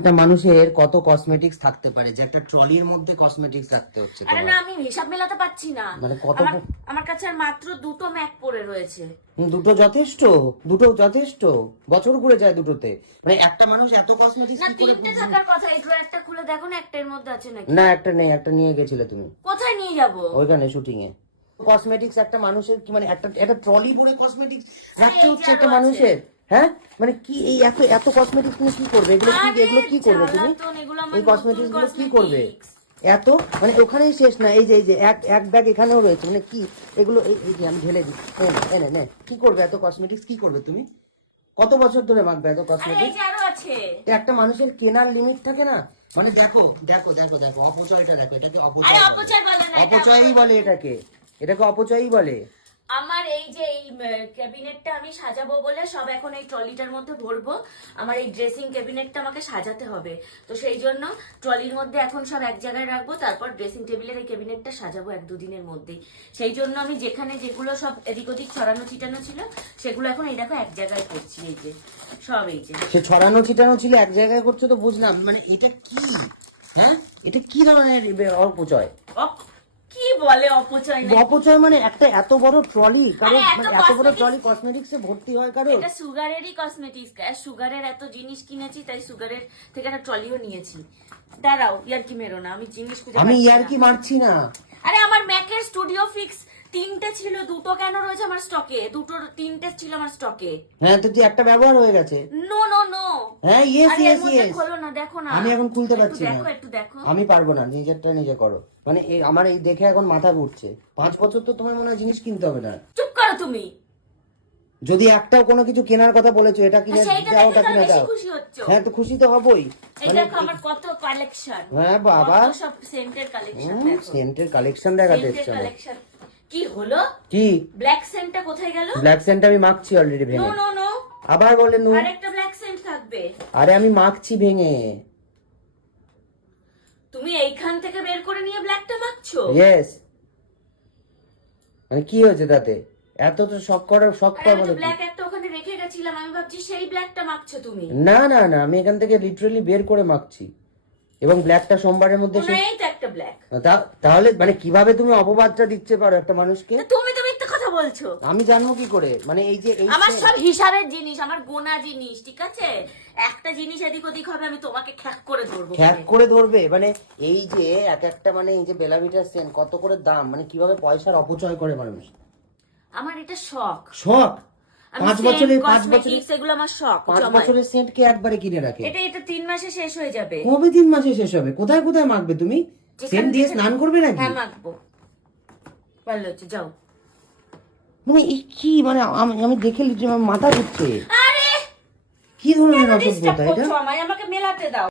একটা মানুষের কত কসমেটিক্স থাকতে পারে যে একটা ট্রলির মধ্যে কসমেটিক্স রাখতে হচ্ছে? আরে না, আমি হিসাব মেলাতে পারছি না। মানে কত আমার কাছে আর মাত্র দুটো ম্যাক পড়ে রয়েছে। দুটো যথেষ্ট? দুটো যথেষ্ট? বছর ঘুরে যায় দুটোতে। মানে একটা মানুষ এত কসমেটিক্স না, কি করে? তিনটে থাকার কথা। এগুলো একটা খুলে দেখো না, একটার মধ্যে আছে নাকি? না, একটা নেই, একটা নিয়ে গেছিলে তুমি। কোথায় নিয়ে যাব? ওইখানে শুটিং এ। কসমেটিক্স একটা মানুষের কি মানে একটা ট্রলি ভরে কসমেটিক্স রাখতে হচ্ছে একটা মানুষের? হ্যাঁ, মানে কি এই এত এত কসমেটিক্স তুমি কি করবে? এগুলো কি করবে তুমি? এই কসমেটিক্স গুলো কি করবে এত? মানে ওখানেই শেষ না, এই যে এক ব্যাগ এখানেও রয়েছে, মানে কি এগুলো? এই যে আমি ঢেলে দিই, এনে নে, কি করবে এত কসমেটিক্স? কি করবে তুমি? কত বছর ধরে মাখবে এত কসমেটিক্স? একটা মানুষের কেনার লিমিট থাকে না? মানে দেখো দেখো দেখো দেখো অপচয়টা দেখো, এটাকে অপচয়ই বলে, এটাকে অপচয়ই বলে। আমার এই যে এই ক্যাবিনেটটা আমি সাজাবো বলে সব এখন এই ট্রলিটার মধ্যে ভরবো। আমার এই ড্রেসিং ক্যাবিনেটটা আমাকে সাজাতে হবে, তো সেই জন্য ট্রলির মধ্যে এখন সব এক জায়গায় রাখবো, তারপর ড্রেসিং টেবিলের এই ক্যাবিনেটটা সাজাবো 1-2 দিনের মধ্যেই। সেই জন্য আমি যেখানে যেগুলো সব এদিক ওদিক ছড়ানো ছিটানো ছিল সেগুলো এখন এই দেখো এক জায়গায় করছি। এই যে সব, এই যে সে ছড়ানো ছিটানো ছিল এক জায়গায় করছো তো বুঝলাম, মানে এটা কি? হ্যাঁ, এটা কি ধরনের অপচয়? কি বলে অপচয়? অপচয় মানে একটা এত বড় ট্রলি, কারণ এত বড় ট্রলি কসমেটিক্সে ভর্তি হয় কারণ? এটা সুগারেরই কসমেটিক্স, সুগারের এত জিনিস কিনেছি, তাই সুগারের থেকে একটা ট্রলিও নিয়েছি। দাঁড়াও, ইয়ারকি মেরো না, আমি জিনিস খুঁজে আমি ইয়ারকি মারছি না। আরে আমার ম্যাকের স্টুডিও ফিক্স 3টে ছিল, 2টো কেন রয়েছে আমার স্টকে? 3টে ছিল আমার স্টকে। হ্যাঁ, তো যে একটা ব্যবহার হয়ে গেছে। No no no. হ্যাঁ, ইয়েস ইয়েস ইয়েস। খোলো না, দেখো না। আমি এখন খুলতে পারছি না। একটু দেখো। আমি পারবো না, নিজেরটা নিজে করো। মানে আমার এই দেখে এখন মাথা ঘুরছে। 5 বছর তো তোমার মনে হয় জিনিস কিনতে হবে না। চুপ করো তুমি। যদি একটাও কোনো কিছু কেনার কথা বলেছো, এটা কিনে দাও, ওটা কিনে দাও। হ্যাঁ, তো খুশি তো হবই। এই দেখো আমার কত কালেকশন। হ্যাঁ বাবা, সব সেন্টের কালেকশন। সেন্টের কালেকশন দেখাতে এসছো? কি হলো? কি ব্ল্যাক সেন্টটা কোথায় গেল? ব্ল্যাক সেন্ট আমি মাখছি অলরেডি ভেঙে। নো নো নো, আবার বলে নো। আরেকটা ব্ল্যাক সেন্ট থাকবে। আরে আমি মাখছি ভেঙে। তুমি এইখান থেকে বের করে নিয়ে ব্ল্যাকটা মাখছো? ইয়েস। মানে কি হয়েছে তাতে? এত তো শক করার ব্ল্যাক একটা ওখানে রেখে গেছিলাম, আমি ভাবছি সেই ব্ল্যাকটা মাখছো তুমি। না না না, আমি এখান থেকে লিটারালি বের করে মাখছি, এবং ব্ল্যাকটা সোমবারের মধ্যে এই তো একটা ব্ল্যাক। তাহলে মানে কিভাবে তুমি অপবাদটা দিতে পারো একটা মানুষকে? তুমি মিথ্যা কথা বলছো। আমি জানবো কি করে? মানে এই যে আমার সব হিসাবের জিনিস, আমার গোনা জিনিস, ঠিক আছে? একটা জিনিস এদিক ওদিক হবে, আমি তোমাকে খ্যাক করে ধরবো। খ্যাক করে ধরবে? মানে এই যে একটা মানে এই যে বেলাভিটার সেন্ট কত করে দাম, মানে কিভাবে পয়সার অপচয় করে মানুষ। আমার এটা শখ। 5 বছরের এগুলো আমার শখ। 5 বছরের সেন্ট কে একবারে কিনে রাখে? এটা 3 মাসে শেষ হয়ে যাবে। কবে 3 মাসে শেষ হবে? কোথায় কোথায় মাখবে তুমি? সেন্ট দিয়ে স্নান করবে নাকি? হ্যাঁ, মাখবো। ভালো হচ্ছে, যাও। মানে এই কি, মানে আমি দেখে লিখছি, আমার মাথা ঘুরছে। আরে কি ধরনের অসভ্যতা এটা? আমাকে মেলাতে দাও।